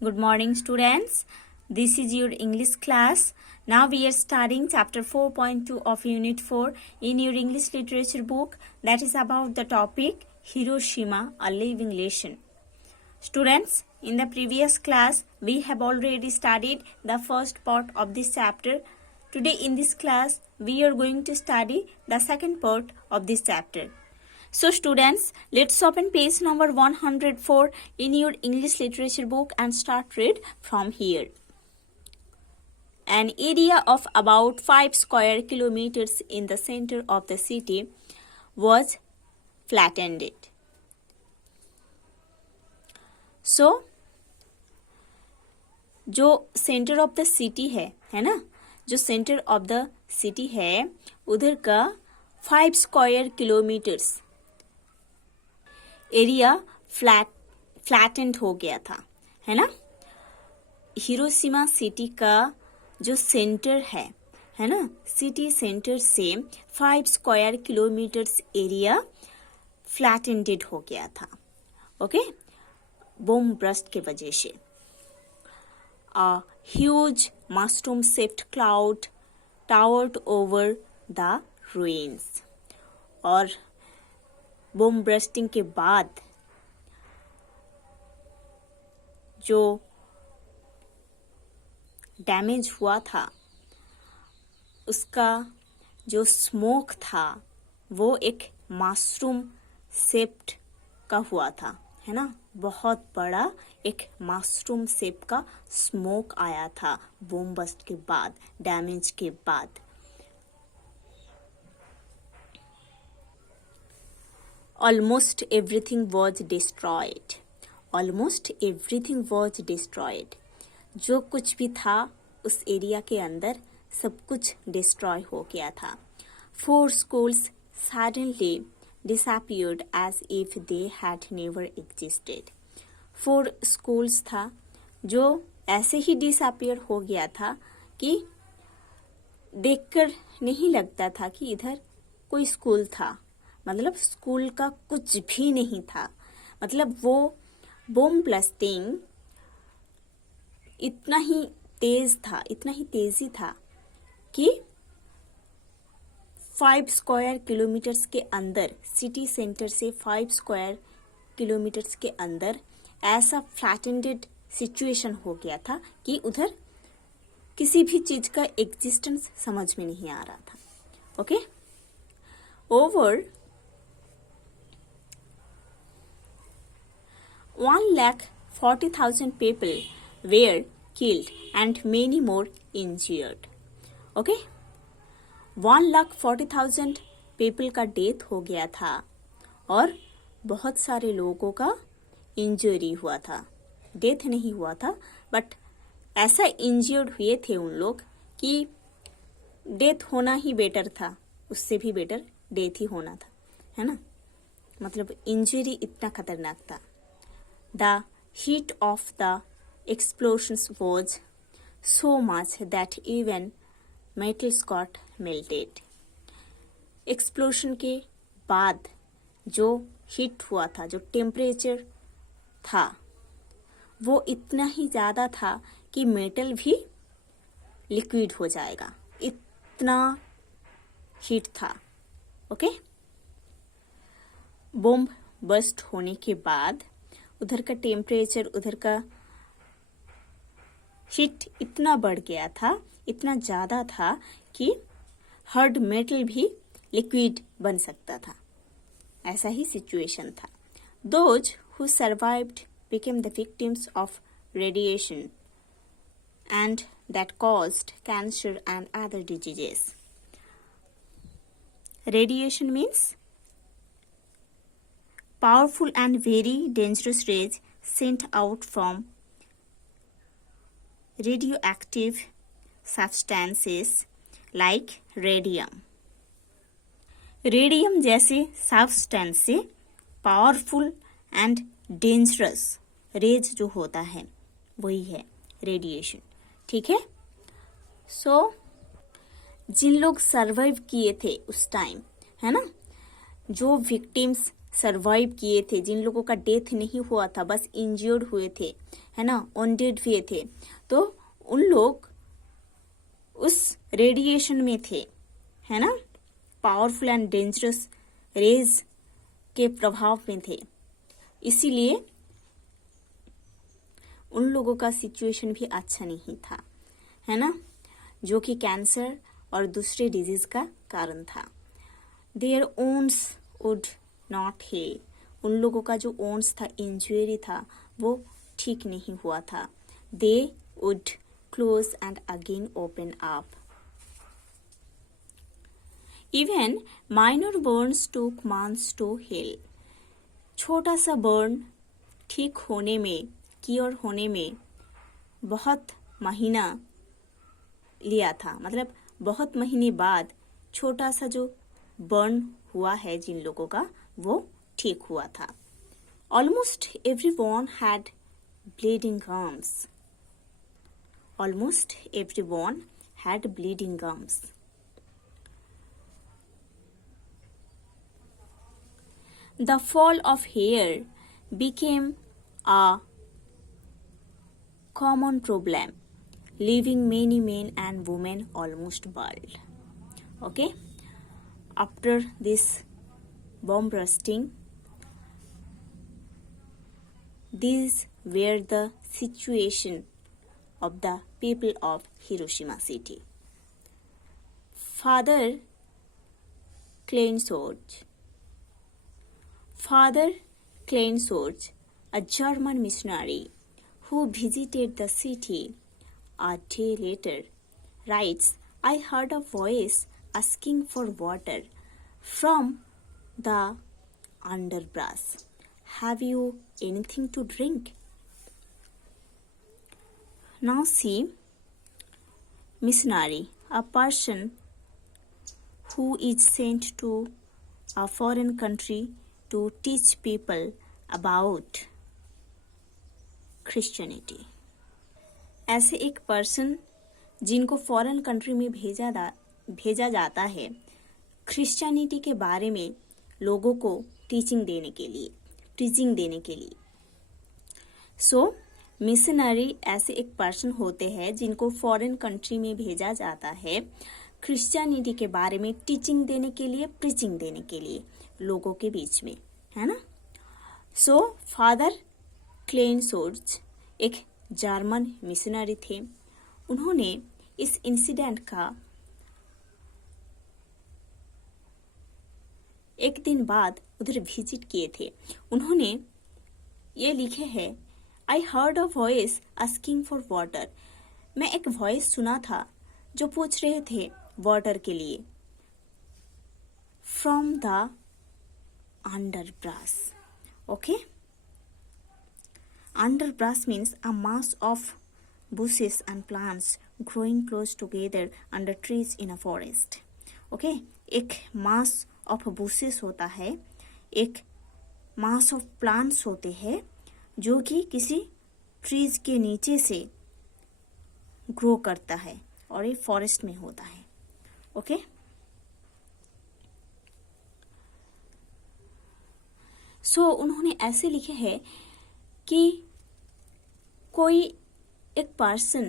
Good morning, students. This is your English class. Now we are studying chapter 4.2 of Unit 4 in your English literature book, that is about the topic Hiroshima, a living lesson. Students, in the previous class, we have already studied the first part of this chapter. Today in this class, we are going to study the second part of this chapter. So students, let's open page number 104 in your English literature book and start read from here. An area of about 5 square kilometers in the center of the city was flattened. So, जो centre of the city है ना, जो centre of the city है उधर का 5 square kilometres area flattened हो गया था, है ना। हिरोशिमा सिटी का जो सेंटर है ना, सिटी सेंटर से 5 स्क्वायर किलोमीटर्स एरिया फ्लैटेंडेड हो गया था, ओके, बम ब्रस्ट के वजह से। A huge mushroom-shaped cloud towered over the ruins. और बम ब्रस्टिंग के बाद जो डैमेज हुआ था उसका जो स्मोक था वो एक मशरूम शेप्ड का हुआ था, है ना। बहुत बड़ा एक मशरूम शेप का स्मोक आया था बम बस्ट के बाद, डैमेज के बाद। Almost everything was destroyed. Almost everything was destroyed. जो कुछ भी था उस एरिया के अंदर सब कुछ डिस्ट्रॉय हो गया था। 4 schools suddenly disappeared as if they had never existed. 4 schools था जो ऐसे ही डिसअपियर हो गया था कि देखकर नहीं लगता था कि इधर कोई स्कूल था, मतलब स्कूल का कुछ भी नहीं था। मतलब वो बम ब्लास्टिंग इतना ही तेज था, इतना ही तेजी था कि 5 स्क्वायर किलोमीटर्स के अंदर, सिटी सेंटर से 5 स्क्वायर किलोमीटर्स के अंदर ऐसा फ्लैटेंडेड सिचुएशन हो गया था कि उधर किसी भी चीज का एग्जिस्टेंस समझ में नहीं आ रहा था, okay. Over 1,40,000 people were killed and many more injured. Okay? 1,40,000 people का डेथ हो गया था और बहुत सारे लोगों का इंजरी हुआ था। डेथ नहीं हुआ था बट ऐसा इंजर्ड हुए थे उन लोग कि डेथ होना ही बेटर था, उससे भी बेटर डेथ ही होना था, है ना। मतलब इंजरी इतना खतरनाक था। The heat of the explosions was so much that even metals got melted. Explosion के बाद जो हीट हुआ था, जो टेम्परेचर था वो इतना ही ज़्यादा था कि मेटल भी लिक्विड हो जाएगा, इतना हीट था, ओके। बम बस्ट होने के बाद उधर का टेम्परेचर, उधर का हीट इतना बढ़ गया था, इतना ज़्यादा था कि हार्ड मेटल भी लिक्विड बन सकता था। ऐसा ही सिचुएशन था। Those who survived became the victims of radiation and that caused cancer and other diseases. Radiation means powerful and very dangerous rays sent out from radioactive substances like radium. Radium जैसे substance से powerful and dangerous raise जो होता है वही है radiation, ठीक है। सो जिन लोग सरवाइव किए थे उस टाइम, है ना, जो विक्टिम्स सरवाइव किए थे, जिन लोगों का डेथ नहीं हुआ था, बस इंजर्ड हुए थे, है ना, वॉन्डेड हुए थे, तो उन लोग उस रेडिएशन में थे, है ना, पावरफुल एंड डेंजरस रेज के प्रभाव में थे। इसीलिए उन लोगों का सिचुएशन भी अच्छा नहीं था, है ना, जो कि कैंसर और दूसरे डिजीज का कारण था। Their wounds would not heal, उन लोगों का जो ओन्स था, इंजरी था, वो ठीक नहीं हुआ था। They would close and again open up. Even minor burns took months to heal, छोटा सा बर्न ठीक होने में, क्योर होने में बहुत महीना लिया था, मतलब बहुत महीने बाद छोटा सा जो बर्न हुआ है जिन लोगों का, वो ठीक हुआ था। Almost everyone had bleeding gums, almost everyone had bleeding gums. The fall of hair became a common problem, leaving many men and women almost bald. Okay, after this bomb bursting, these were the situation of the people of Hiroshima city. Father Kleinsorge, Father Kleinsorge, a German missionary who visited the city a day later, writes, I heard a voice asking for water from the underbrush. Have you anything to drink? Now see, missionary, a person who is sent to a foreign country to teach people about Christianity. ऐसे एक person जिनको foreign country में भेजा जाता है Christianity के बारे में लोगों को टीचिंग देने के लिए, टीचिंग देने के लिए। सो मिशनरी ऐसे एक पर्सन होते हैं जिनको फॉरेन कंट्री में भेजा जाता है क्रिश्चियनिटी के बारे में टीचिंग देने के लिए, प्रीचिंग देने के लिए लोगों के बीच में, है ना। सो फादर क्लेनसोर्ज एक जर्मन मिशनरी थे। उन्होंने इस इंसिडेंट का एक दिन बाद उधर विजिट किए थे। उन्होंने ये लिखे है, I heard a voice asking for water. मैं एक वॉइस सुना था जो पूछ रहे थे वाटर के लिए। From the underbrush. Okay, underbrush means a mass of bushes and plants growing close together under trees in a forest. Okay, एक mass of bushes होता है, एक mass of plants होते हैं जो कि किसी trees के नीचे से grow करता है और ये forest में होता है। Okay, सो उन्होंने ऐसे लिखे है कि कोई एक पर्सन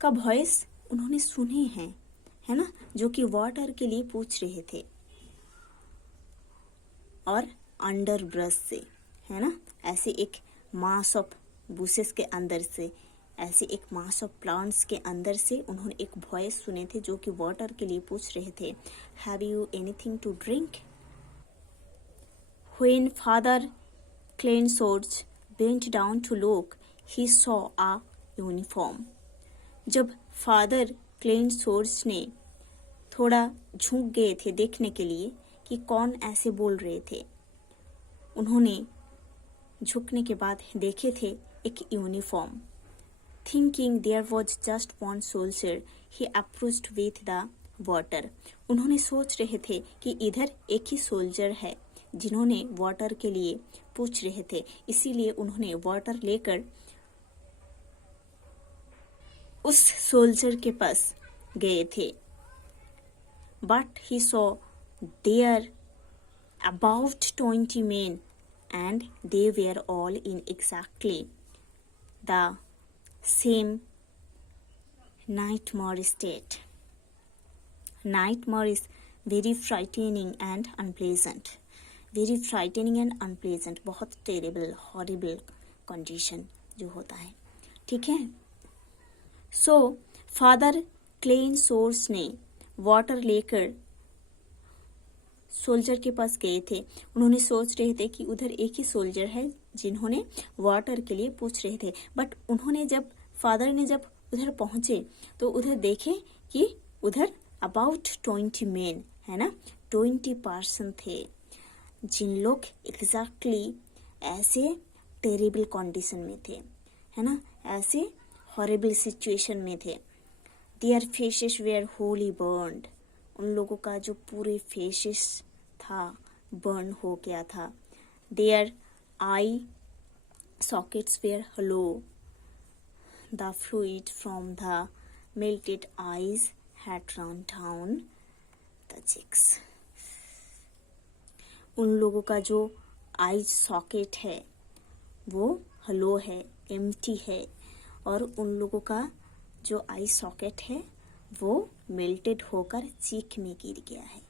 का वॉइस उन्होंने सुने हैं, है ना, जो कि वाटर के लिए पूछ रहे थे और अंडर ब्रश से, है ना, ऐसे एक मास ऑफ बुशेस के अंदर से, ऐसे एक मास ऑफ प्लांट्स के अंदर से उन्होंने एक वॉइस सुने थे जो कि वाटर के लिए पूछ रहे थे, have you anything to drink? When Father Kleinsorge bent down to look, he saw a uniform. जब फादर क्लेनसोर्ज ने थोड़ा झुक गए थे देखने के लिए कि कौन ऐसे बोल रहे थे, उन्होंने झुकने के बाद देखे थे एक uniform. Thinking there was just one soldier, he approached with the water. उन्होंने सोच रहे थे कि इधर एक ही सोल्जर है जिन्होंने वाटर के लिए पूछ रहे थे, इसीलिए उन्होंने वाटर लेकर उस सोल्जर के पास गए थे। But he saw there about 20 men, and they were all in exactly the same nightmare state. Nightmare is very frightening and unpleasant. Very frightening and unpleasant, बहुत terrible, horrible condition जो होता है, ठीक है. So फादर क्लेन सोर्स ने water लेकर soldier के पास गए थे. उन्होंने सोच रहे थे कि उधर एक ही सोल्जर है जिन्होंने वाटर के लिए पूछ रहे थे. बट उन्होंने जब फादर ने जब उधर पहुंचे तो उधर देखे कि उधर अबाउट 20 मेन है ना, 20 पर्सन थे जिन लोग एग्जैक्टली ऐसे टेरिबल कंडीशन में थे, है ना, ऐसे हॉरिबल सिचुएशन में थे. Their faces were wholly burned. उन लोगों का जो पूरे फेसेस था बर्न हो गया था. Their eye sockets were hollow. The fluid from the melted eyes had run down the cheeks. उन लोगों का जो आई सॉकेट है वो हलो है, एम्प्टी है, और उन लोगों का जो आई सॉकेट है वो मेल्टेड होकर चीक में गिर गया है,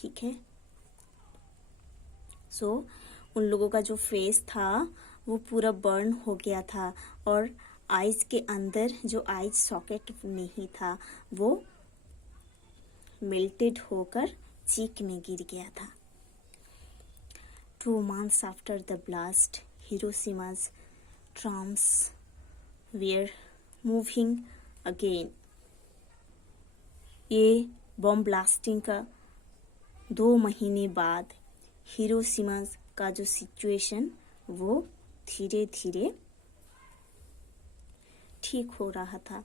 ठीक है. सो उन लोगों का जो फेस था वो पूरा बर्न हो गया था और आइज के अंदर जो आइज सॉकेट नहीं था वो मेल्टेड होकर चीक में गिर गया था. 2 months after the blast, Hiroshima's trams were moving again. ये बॉम्ब ब्लास्टिंग का 2 महीने बाद हिरोशिमा का जो सिचुएशन वो धीरे धीरे ठीक हो रहा था.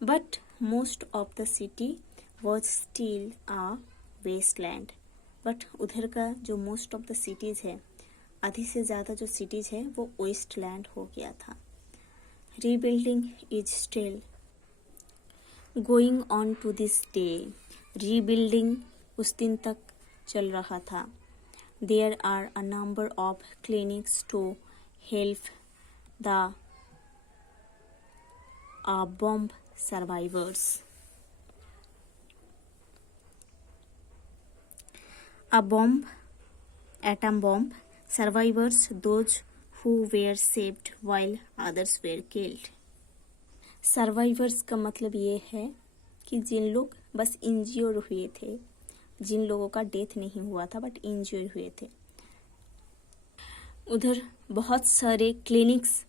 But most of the city was still a wasteland. But उधर का जो मोस्ट ऑफ द सिटीज है, आधी से ज़्यादा जो सिटीज है वो वेस्टलैंड हो गया था. Rebuilding is still going on to this day. Rebuilding उस दिन तक चल रहा था. There are a number of clinics to help the bomb survivors. A bomb, atom bomb survivors, those who were saved while others were killed. Survivors का मतलब ये है कि जिन लोग बस इंज्योर हुए थे, जिन लोगों का डेथ नहीं हुआ था बट इंज्योर हुए थे. उधर बहुत सारे क्लिनिक्स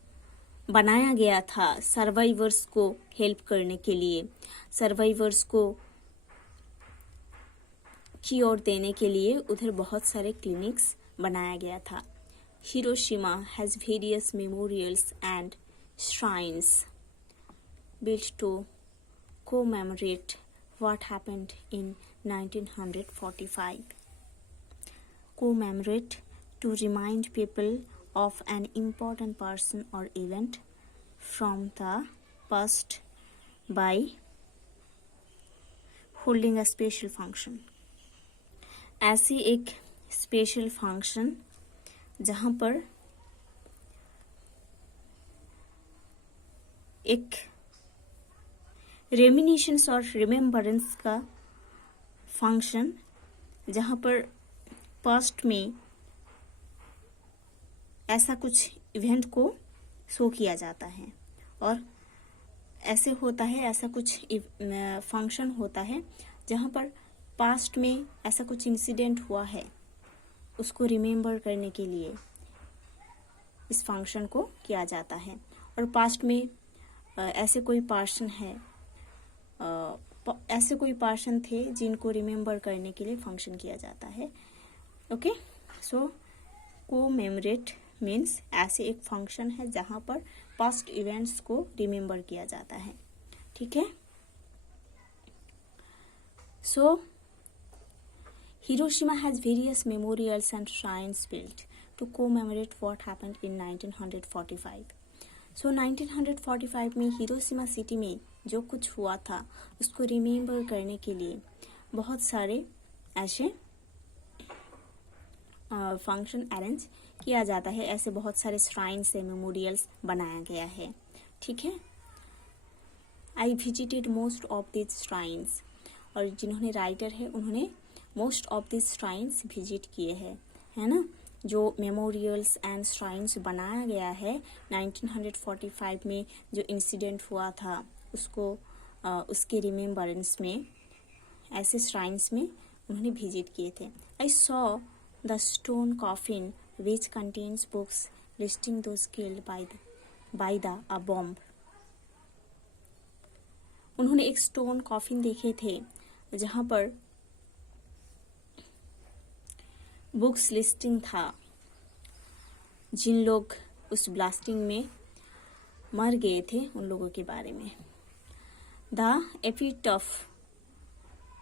बनाया गया था सर्वाइवर्स को हेल्प करने के लिए, सर्वाइवर्स को क्योर देने के लिए उधर बहुत सारे क्लिनिक्स बनाया गया था. Hiroshima has various memorials and shrines built to commemorate what happened in 1945. Commemorate to remind people of an important person or event from the past by holding a special function. ऐसी एक special function जहाँ पर एक रेमिनिशंस और remembrance का function, जहाँ पर past में ऐसा कुछ इवेंट को शो किया जाता है और ऐसे होता है, ऐसा कुछ फंक्शन होता है जहाँ पर पास्ट में ऐसा कुछ इंसिडेंट हुआ है, उसको रिमेम्बर करने के लिए इस फंक्शन को किया जाता है. और पास्ट में ऐसे कोई पर्सन है, ऐसे कोई पर्सन थे जिनको रिमेम्बर करने के लिए फंक्शन किया जाता है. ओके, सो कोमेमोरेट मीन्स ऐसे एक फंक्शन है जहाँ पर पास्ट इवेंट्स को रिमेम्बर किया जाता है, ठीक है. सो Hiroshima has various memorials and shrines built to commemorate what happened in 1945. So 1945 में हिरोशिमा सिटी में जो कुछ हुआ था उसको रिमेम्बर करने के लिए बहुत सारे ऐसे फंक्शन अरेंज किया जाता है। ऐसे बहुत सारे श्राइन्स से मेमोरियल्स बनाया गया है। ठीक है, I visited most of this shrines, और जिन्होंने राइटर है उन्होंने most of this shrines visit किए हैं, है ना। जो मेमोरियल्स एंड श्राइन्स बनाया गया है 1945 में जो इंसिडेंट हुआ था उसको उसके रिमेम्बरेंस में ऐसे श्राइन्स में उन्होंने विजिट किए थे। I saw the stone coffin which contains books listing those killed by the a bomb. उन्होंने एक स्टोन कॉफिन देखे थे जहां पर बुक्स लिस्टिंग था, जिन लोग उस ब्लास्टिंग में मर गए थे उन लोगों के बारे में। The epitaph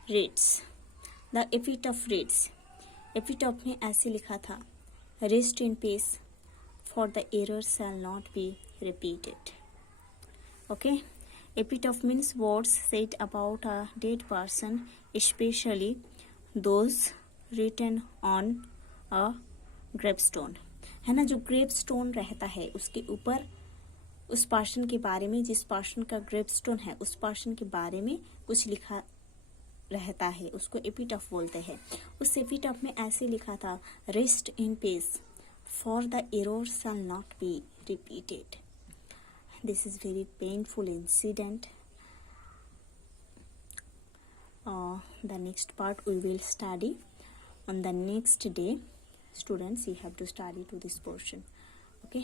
reads, the epitaph reads, epitaph में ऐसे लिखा था, rest in peace for the error shall not be repeated. Okay, epitaph means words said about a dead person, especially those written on a gravestone, है ना। जो gravestone रहता है उसके ऊपर उस पर्सन के बारे में, जिस पर्सन का ग्रेवस्टोन है उस पर्सन के बारे में कुछ लिखा रहता है, उसको एपिटॉफ बोलते हैं। उस एपिटॉफ में ऐसे लिखा था, rest in peace for the error shall not be repeated. This is very painful incident. The next part we will study on the next day. Students, you have to study to this portion. Okay.